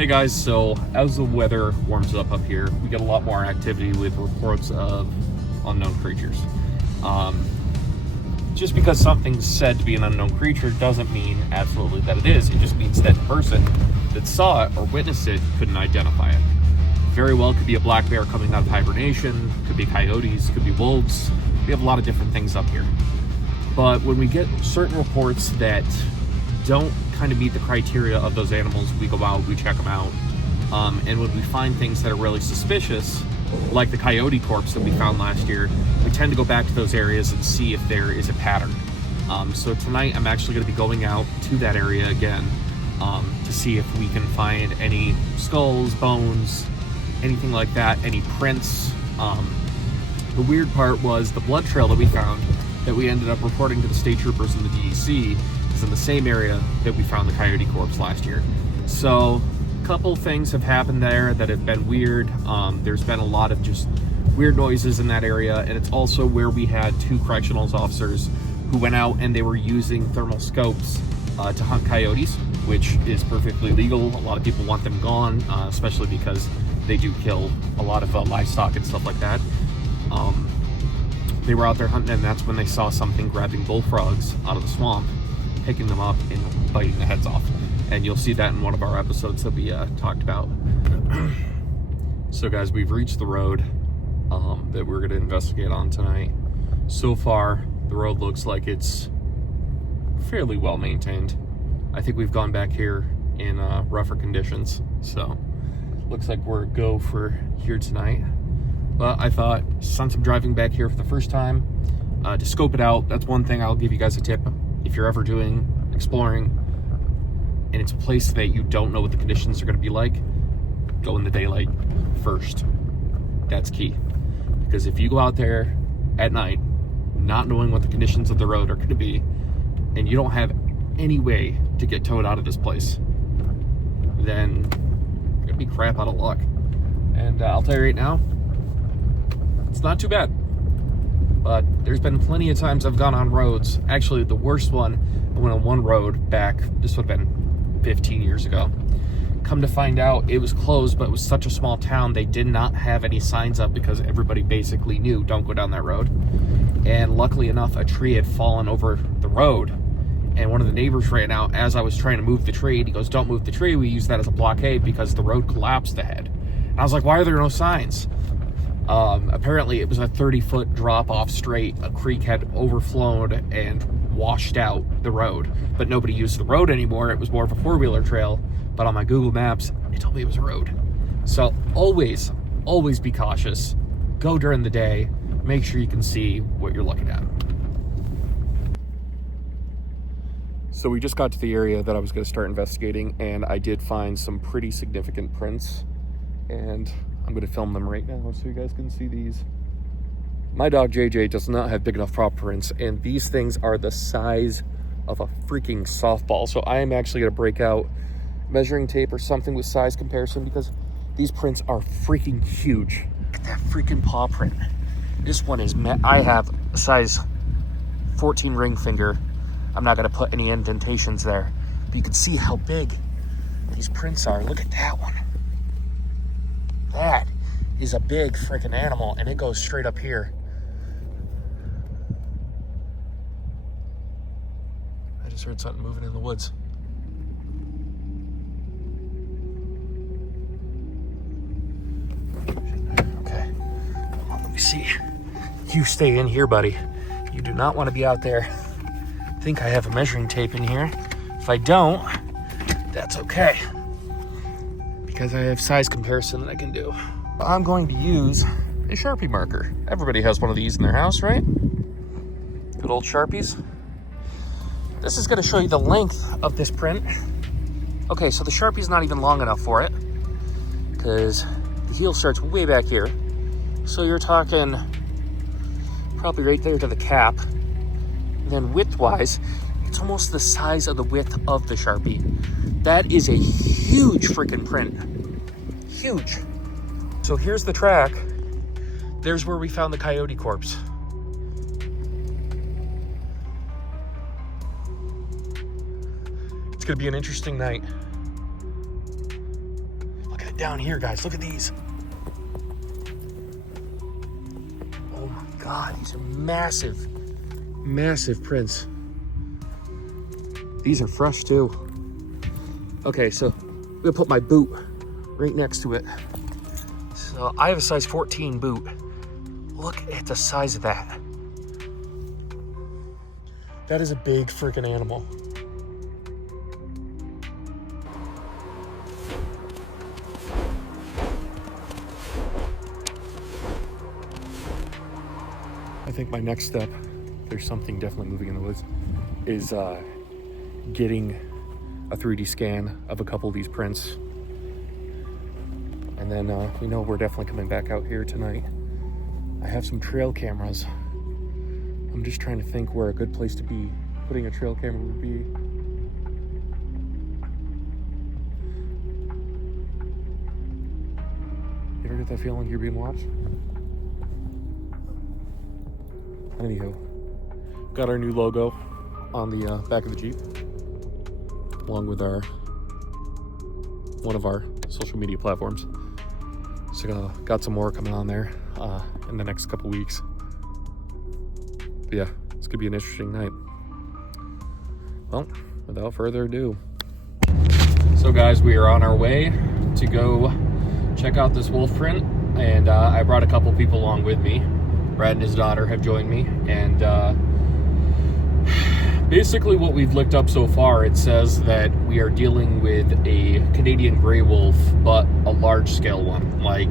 Hey guys, so as the weather warms up here, we get a lot more activity with reports of unknown creatures. Just because something's said to be an unknown creature doesn't mean absolutely that it is. It just means that the person that saw it or witnessed it couldn't identify it. Very well could be a black bear coming out of hibernation, could be coyotes, could be wolves. We have a lot of different things up here. But when we get certain reports that don't kind of meet the criteria of those animals, we go out, we check them out. And when we find things that are really suspicious, like the coyote corpse that we found last year, we tend to go back to those areas and see if there is a pattern. So tonight I'm actually going to be going out to that area again to see if we can find any skulls, bones, anything like that, any prints. The weird part was the blood trail that we found that we ended up reporting to the state troopers and the DEC is in the same area that we found the coyote corpse last year. So a couple things have happened there that have been weird. There's been a lot of just weird noises in that area, and it's also where we had two correctional officers who went out and they were using thermal scopes to hunt coyotes, which is perfectly legal. A lot of people want them gone, especially because they do kill a lot of livestock and stuff like that. They were out there hunting, and that's when they saw something grabbing bullfrogs out of the swamp, picking them up and biting the heads off. And you'll see that in one of our episodes that we talked about. So guys, we've reached the road that we're going to investigate on tonight. So far, the road looks like it's fairly well maintained. I think we've gone back here in rougher conditions, so looks like we're a go for here tonight. But I thought, since I'm driving back here for the first time, to scope it out. That's one thing I'll give you guys a tip. If you're ever doing exploring and it's a place that you don't know what the conditions are going to be like, go in the daylight first. That's key. Because if you go out there at night, not knowing what the conditions of the road are going to be, and you don't have any way to get towed out of this place, then you're going to be crap out of luck. And I'll tell you right now, it's not too bad. But there's been plenty of times I've gone on roads. Actually, the worst one, I went on one road back, this would have been 15 years ago. Come to find out, it was closed, but it was such a small town, they did not have any signs up because everybody basically knew, don't go down that road. And luckily enough, a tree had fallen over the road. And one of the neighbors ran out as I was trying to move the tree. And he goes, don't move the tree. We use that as a blockade because the road collapsed ahead. And I was like, why are there no signs? Apparently it was a 30-foot drop off straight. A creek had overflown and washed out the road, but nobody used the road anymore. It was more of a four-wheeler trail, but on my Google Maps, it told me it was a road. So always be cautious. Go during the day. Make sure you can see what you're looking at. So we just got to the area that I was going to start investigating, and I did find some pretty significant prints, and I'm going to film them right now so you guys can see these. My dog JJ does not have big enough paw prints, and these things are the size of a freaking softball. So I am actually going to break out measuring tape or something with size comparison because these prints are freaking huge. Look at that freaking paw print. This one is, I have a size 14 ring finger. I'm not going to put any indentations there, but you can see how big these prints are. Look at that one. That is a big freaking animal, and it goes straight up here. I just heard something moving in the woods. Okay, come on, let me see. You stay in here, buddy. You do not want to be out there. I think I have a measuring tape in here. If I don't, that's okay, because I have size comparison that I can do. I'm going to use a Sharpie marker. Everybody has one of these in their house, right? Good old Sharpies. This is going to show you the length of this print. Okay, so the Sharpie's not even long enough for it because the heel starts way back here. So you're talking probably right there to the cap. And then width-wise, it's almost the size of the width of the Sharpie. That is a huge freaking print. Huge. So here's the track. There's where we found the coyote corpse. It's gonna be an interesting night. down here, guys. Look at these. Oh my God, these are massive, massive prints. These are fresh too. Okay, so I'm gonna put my boot right next to it. So I have a size 14 boot. Look at the size of that. That is a big freaking animal. I think my next step, there's something definitely moving in the woods, is getting a 3D scan of a couple of these prints. And then we know we're definitely coming back out here tonight. I have some trail cameras. I'm just trying to think where a good place to be putting a trail camera would be. You ever get that feeling you're being watched? Anywho, got our new logo on the back of the Jeep, along with one of our social media platforms. So got some more coming on there in the next couple weeks. But yeah, it's gonna be an interesting night. Well, without further ado. So guys, we are on our way to go check out this wolf print, and I brought a couple people along with me. Brad and his daughter have joined me, and basically what we've looked up so far, it says that we are dealing with a Canadian gray wolf, but a large scale one. Like,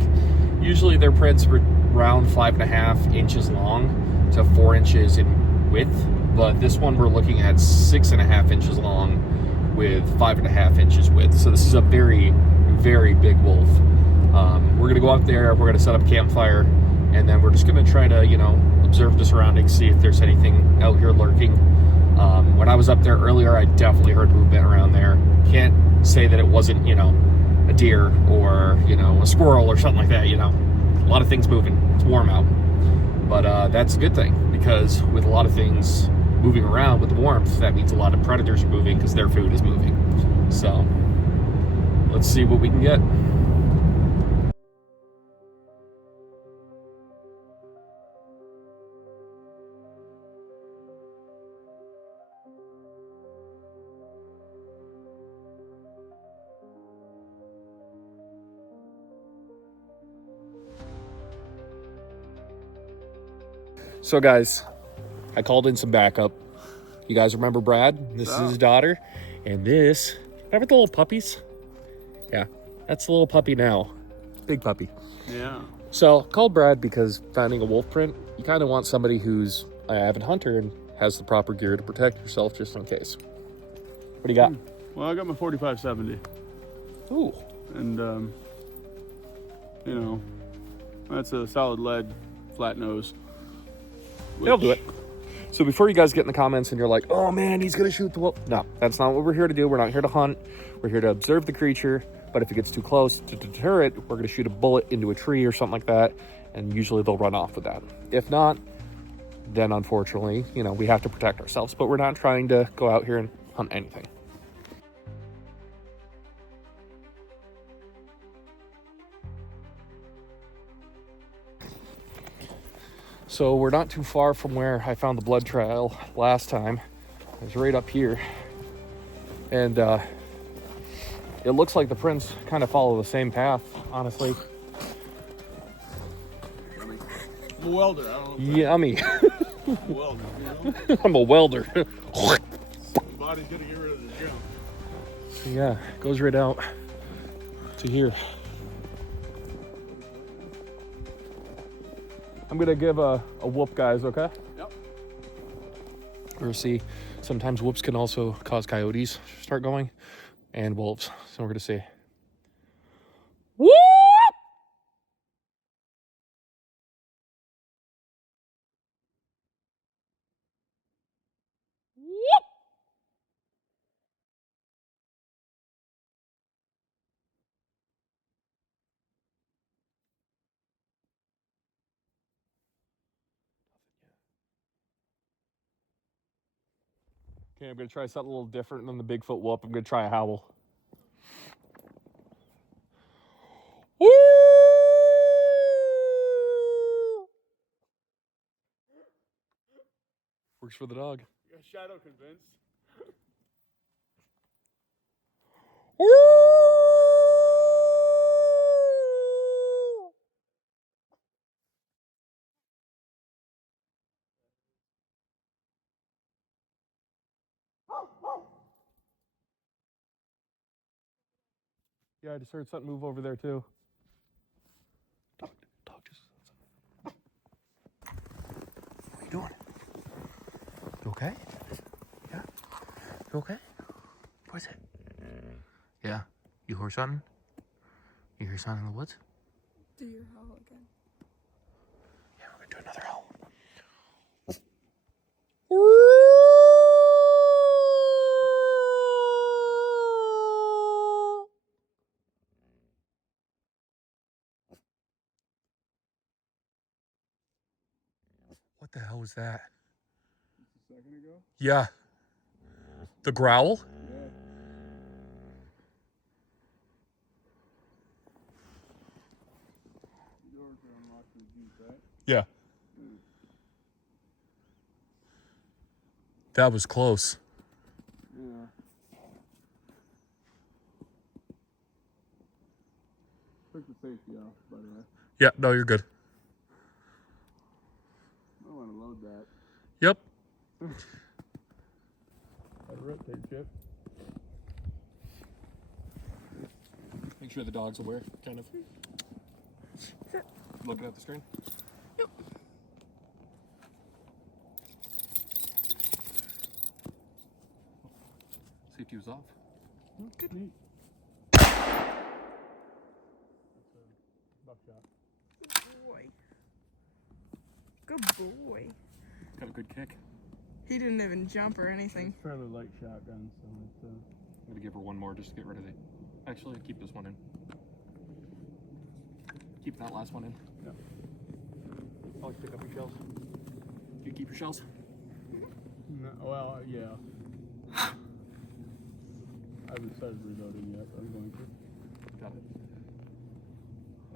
usually their prints are around 5.5 inches long to 4 inches in width, but this one we're looking at 6.5 inches long with 5.5 inches width. So this is a very, very big wolf. We're gonna go out there, we're gonna set up a campfire, and then we're just gonna try to, you know, observe the surroundings, see if there's anything out here lurking. When I was up there earlier, I definitely heard movement around there. Can't say that it wasn't, you know, a deer or, you know, a squirrel or something like that, you know. A lot of things moving. It's warm out. But that's a good thing, because with a lot of things moving around with the warmth, that means a lot of predators are moving because their food is moving. So let's see what we can get. So guys, I called in some backup. You guys remember Brad? This is his daughter. And this, remember the little puppies? Yeah, that's the little puppy now. Big puppy. Yeah. So called Brad because finding a wolf print, you kind of want somebody who's an avid hunter and has the proper gear to protect yourself just in case. What do you got? Well, I got my 45-70. Ooh. And, you know, that's a solid lead, flat nose. They'll do it. So before you guys get in the comments and you're like, oh man, he's gonna shoot the wolf. No, that's not what we're here to do. We're not here to hunt. We're here to observe the creature. But if it gets too close, to deter it, we're gonna shoot a bullet into a tree or something like that. And usually they'll run off with that. If not, then unfortunately, you know, we have to protect ourselves. But we're not trying to go out here and hunt anything. So we're not too far from where I found the blood trail last time. It was right up here. And it looks like the prints kind of follow the same path, honestly. I'm a welder. I don't know. Yummy. I'm a welder, you know? I'm a welder. The body's gonna get rid of the junk. Yeah, goes right out to here. I'm gonna give a whoop, guys, okay? Yep. We're gonna see, sometimes whoops can also cause coyotes to start going, and wolves. So we're gonna see. Whoop! Whoop! Okay, I'm gonna try something a little different than the Bigfoot whoop. I'm gonna try a howl. Works for the dog. You got Shadow convinced. Yeah, I just heard something move over there too. Dog just said something. What are you doing? You okay? Yeah? You okay? What is it? Yeah? You hear something? You hear something in the woods? Do your howl again. Yeah, we're gonna do another howl. What the hell was that? Just a second ago? Yeah. The growl? Yeah. Doors are unlocked for the Jeep, right? Yeah. That was close. Yeah. Took the safety off, by the way. Yeah, no, you're good. I want to load that. Yep. A rotate chip. Make sure the dog's aware, kind of. Looking at the screen? Yep. Safety was off. Good. Neat. That's a buckshot. Good boy. Good boy. Got a good kick. He didn't even jump or anything. It's fairly light shotgun, so it's I'm gonna give her one more just to get rid of it. Actually, keep this one in. Keep that last one in. Yeah. Always pick up your shells. You keep your shells? No, well, yeah. I haven't started reloading yet, but I'm going to. Got it.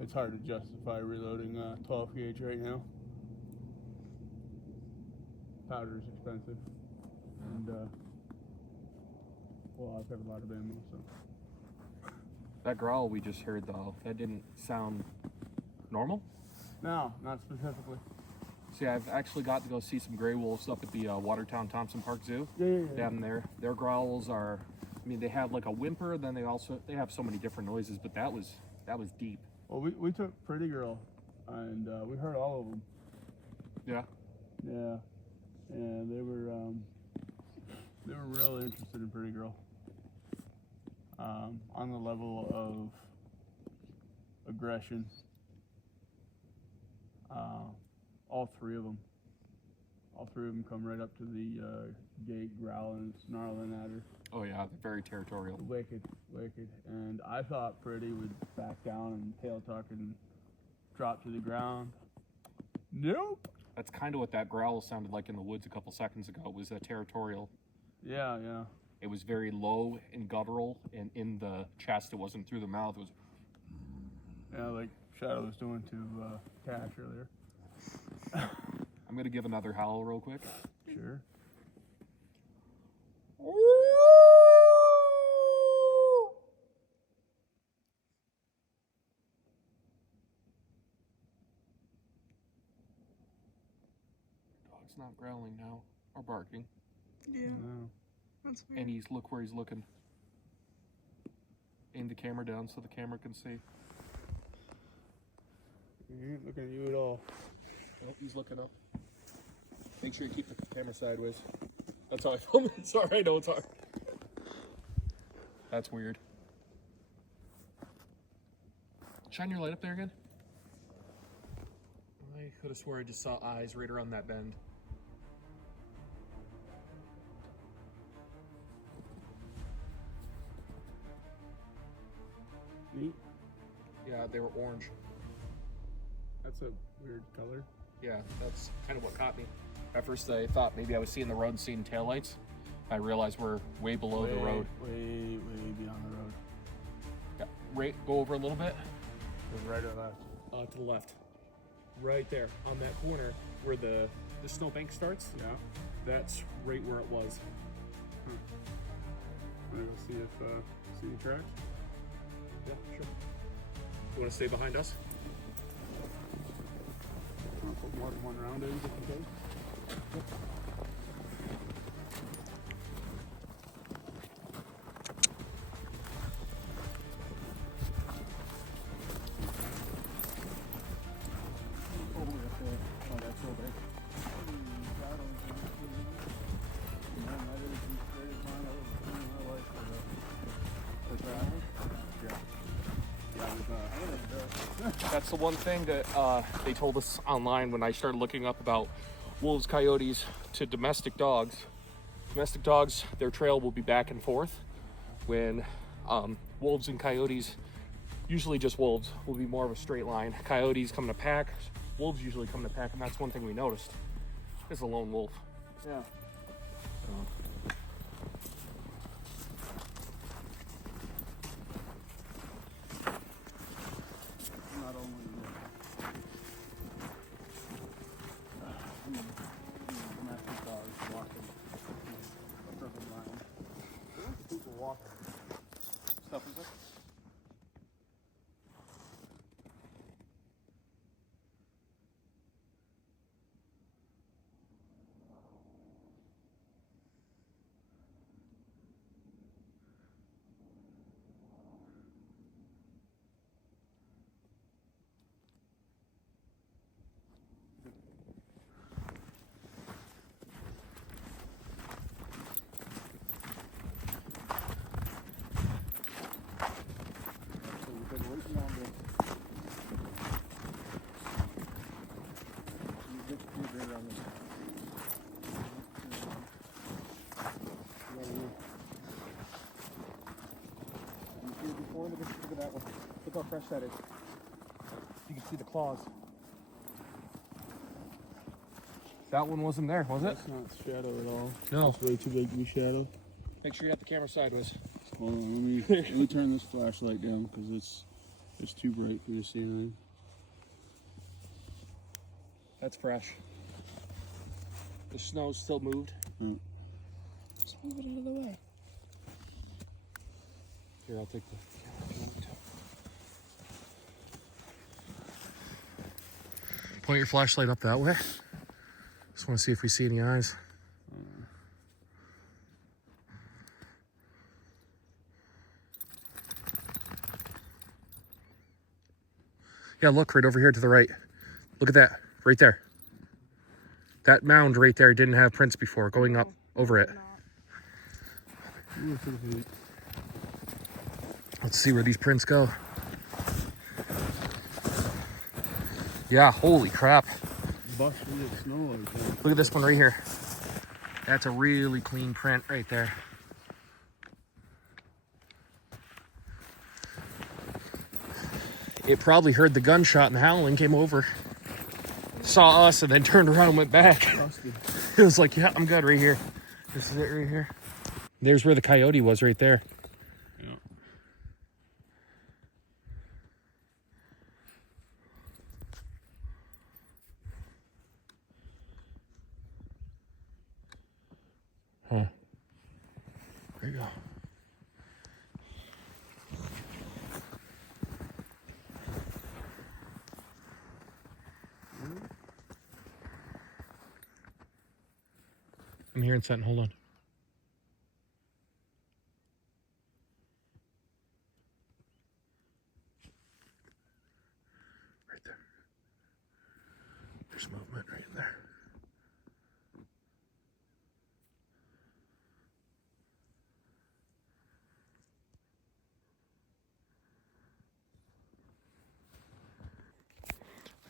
It's hard to justify reloading 12 gauge right now. Powder is expensive, and well, I've got a lot of ammo, so. That growl we just heard, though, that didn't sound normal? No, not specifically. See, I've actually got to go see some gray wolves up at the Watertown Thompson Park Zoo. Yeah. Down there. Their growls are, I mean, they have like a whimper, then they have so many different noises, but that was deep. Well, we took Pretty Girl, and we heard all of them. Yeah. Yeah, and they were really interested in Pretty Girl. On the level of aggression. All three of them come right up to the gate, growling and snarling at her. Oh yeah, they're very territorial. Wicked. And I thought Pretty would back down and tail tuck and drop to the ground. Nope. That's kind of what that growl sounded like in the woods a couple seconds ago. It was territorial. Yeah. It was very low and guttural, and in the chest. It wasn't through the mouth. It was. Yeah, like Shadow was doing to Cash earlier. I'm gonna give another howl real quick. Sure. Dog's not growling now or barking. Yeah. No. That's weird. And look where he's looking. Aim the camera down so the camera can see. He ain't looking at you at all. Nope, he's looking up. Make sure you keep the camera sideways. That's how I film it. Sorry, I know it's hard. That's weird. Shine your light up there again. I could have swore I just saw eyes right around that bend. Neat. Yeah, they were orange. That's a weird color. Yeah, that's kind of what caught me. At first I thought maybe I was seeing the road and seeing taillights. I realized we're way below the road. Way beyond the road. Yeah, right, go over a little bit. Right or left? To the left. Right there, on that corner where the the snowbank starts, Yeah. that's right where it was. Wanna go see if see the tracks? Yeah, sure. You want to stay behind us? Wanna put more than one round in just in case? That's the one thing that they told us online when I started looking up about wolves, coyotes to domestic dogs. Domestic dogs, their trail will be back and forth. When wolves and coyotes, usually just wolves, will be more of a straight line. Coyotes come to pack, wolves usually come to pack, and that's one thing we noticed. Is a lone wolf. Yeah. Not only domestic dogs walking a perfect line. People walking. Stuff is it? So we've been waiting on this. You get right on this. You see it before? Look at that one. Look how fresh that is. You can see the claws. That one wasn't there, was it? That's not shadow at all. No. It's way too big to be shadow. Make sure you got the camera sideways. Hold on, let me turn this flashlight down because it's too bright for you to see anything. That's fresh. The snow's still moved. Oh. Just move it out of the way. Here, I'll take the camera if you want to. Point your flashlight up that way. Just want to see if we see any eyes. Yeah, look right over here to the right. Look at that, right there. That mound right there didn't have prints before, going up over it. Let's see where these prints go. Yeah, holy crap. Bust through the snow like that. Look at this one right here. That's a really clean print right there. It probably heard the gunshot and the howling, came over, saw us, and then turned around and went back. It was like, yeah, I'm good right here. This is it right here. There's where the coyote was right there. Yeah. Huh. There you go. I'm hearing something. Hold on. Right there. There's movement right there.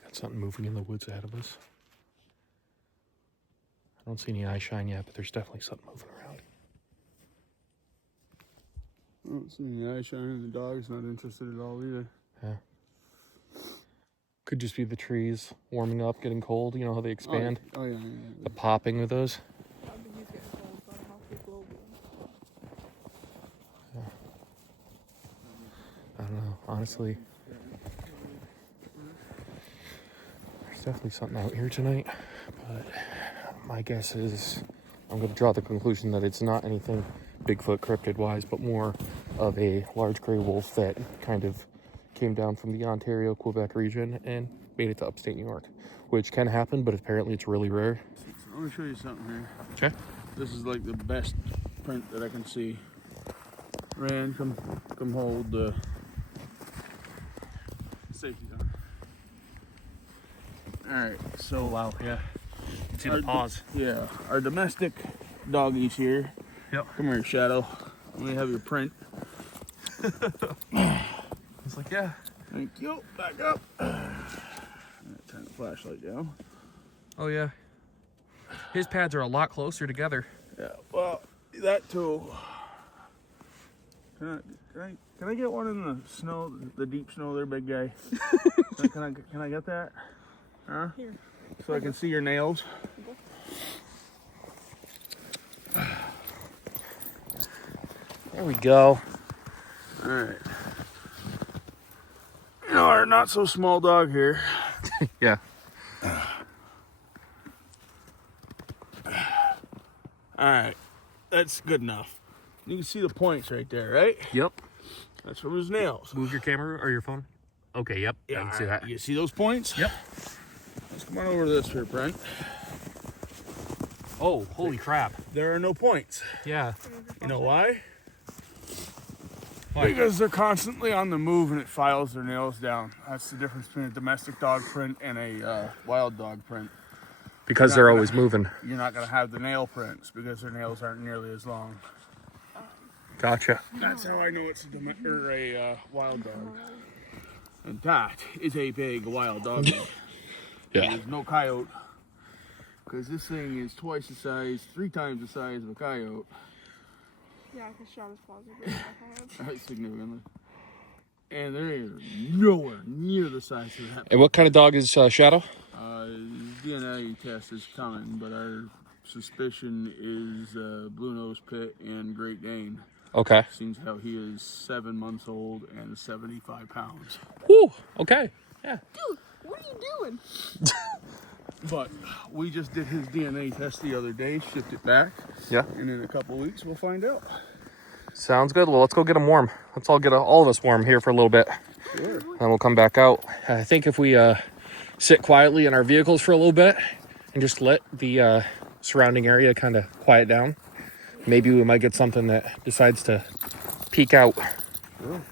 Got something moving in the woods ahead of us. I don't see any eye shine yet, but there's definitely something moving around. I don't see any eye shining. The dog's not interested at all either. Yeah. Could just be the trees warming up, getting cold. You know how they expand? Oh, yeah. The popping of those. I think he's getting cold, so I don't know if people will be. I don't know. Honestly, there's definitely something out here tonight, but my guess is I'm going to draw the conclusion that it's not anything Bigfoot cryptid-wise, but more of a large gray wolf that kind of came down from the Ontario, Quebec region and made it to upstate New York, which can happen, but apparently it's really rare. I'm gonna show you something here. Okay. This is like the best print that I can see. Rand, come hold the safety gun. All right, so Wow, yeah. See our the paws. Yeah, our domestic doggies here. Yep. Come here, Shadow. Let me have your print. It's like, yeah. Thank you. Back up. Turn the flashlight down. Oh, yeah. His pads are a lot closer together. Yeah, well, that too. Can I get one in the snow, the deep snow there, big guy? Can I get that? Huh? Here. So I can see your nails. There we go. All right. You know, our not so small dog here. Yeah. All right, that's good enough. You can see the points right there, right? Yep. That's from his nails. Move your camera or your phone. Okay, yep. I can see that. You see those points? Yep. Let's come on over to this here, Brent. Oh, holy crap. There are no points. Yeah. You know why? Why? Because they're constantly on the move and it files their nails down. That's the difference between a domestic dog print and a wild dog print. Because they're always moving. You're not going to have the nail prints because their nails aren't nearly as long. Gotcha. That's how I know it's a wild dog. And that is a big wild dog. Yeah. There's no coyote. Because this thing is twice the size, 3 times the size of a coyote. Yeah, because Shadow's paws are bigger than my pads. Significantly. And they're nowhere near the size of that. And what kind of dog is Shadow? DNA test is coming, but our suspicion is Blue Nose Pit and Great Dane. Okay. Seems how he is 7 months old and 75 pounds. Whew. Okay. Yeah. Dude, what are you doing? But we just did his DNA test the other day, shipped it back. Yeah. And in a couple weeks, we'll find out. Sounds good. Well, let's go get him warm. Let's all get all of us warm here for a little bit. Sure. And we'll come back out. I think if we sit quietly in our vehicles for a little bit and just let the surrounding area kind of quiet down, maybe we might get something that decides to peek out. Sure.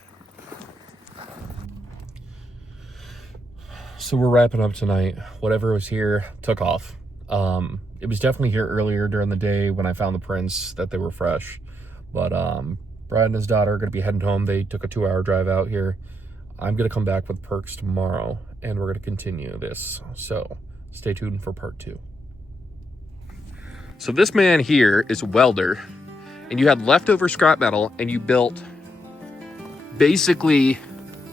So we're wrapping up tonight. Whatever was here took off. It was definitely here earlier during the day when I found the prints that they were fresh. But Brad and his daughter are going to be heading home. They took a 2-hour drive out here. I'm going to come back with Perks tomorrow, and we're going to continue this. So stay tuned for part 2. So this man here is a welder, and you had leftover scrap metal, and you built basically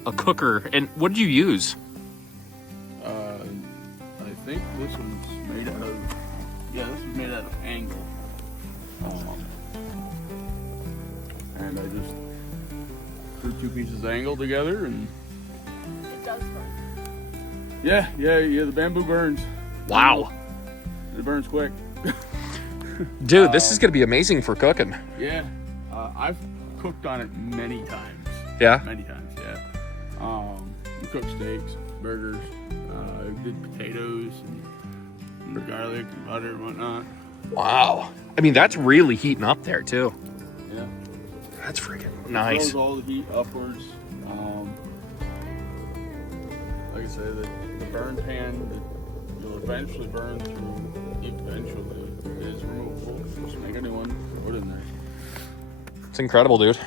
a cooker. And what did you use? I think this one's made out of, this is made out of angle. And I just threw 2 pieces of angle together and... It does burn. Yeah, the bamboo burns. Wow. It burns quick. Dude, this is going to be amazing for cooking. Yeah, I've cooked on it many times. Yeah? Many times, yeah. We cooked steaks, burgers, did potatoes and garlic and butter and whatnot. Wow. I mean, that's really heating up there, too. Yeah. That's freaking It nice. throws all the heat upwards. Like I said, the burn pan that you'll eventually burn through is removable. Just make a new one, put it in there. It's incredible, dude.